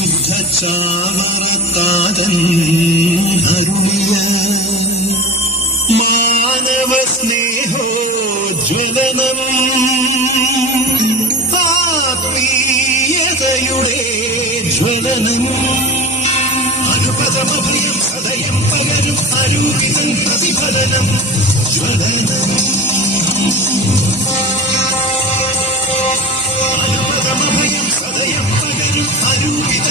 ശുദ്ധ ചാവറക്കാതൻ അരുളിയ മാനവ സ്നേഹോജ്വലനം ആത്മീയതയുടെ ജ്വലനം അനുപദമഭയം സദയം പകരും അരൂപിതം പ്രതിഫലനം ജ്വലനം അനുപദമഭയം സദയം പകരും അരൂപിതം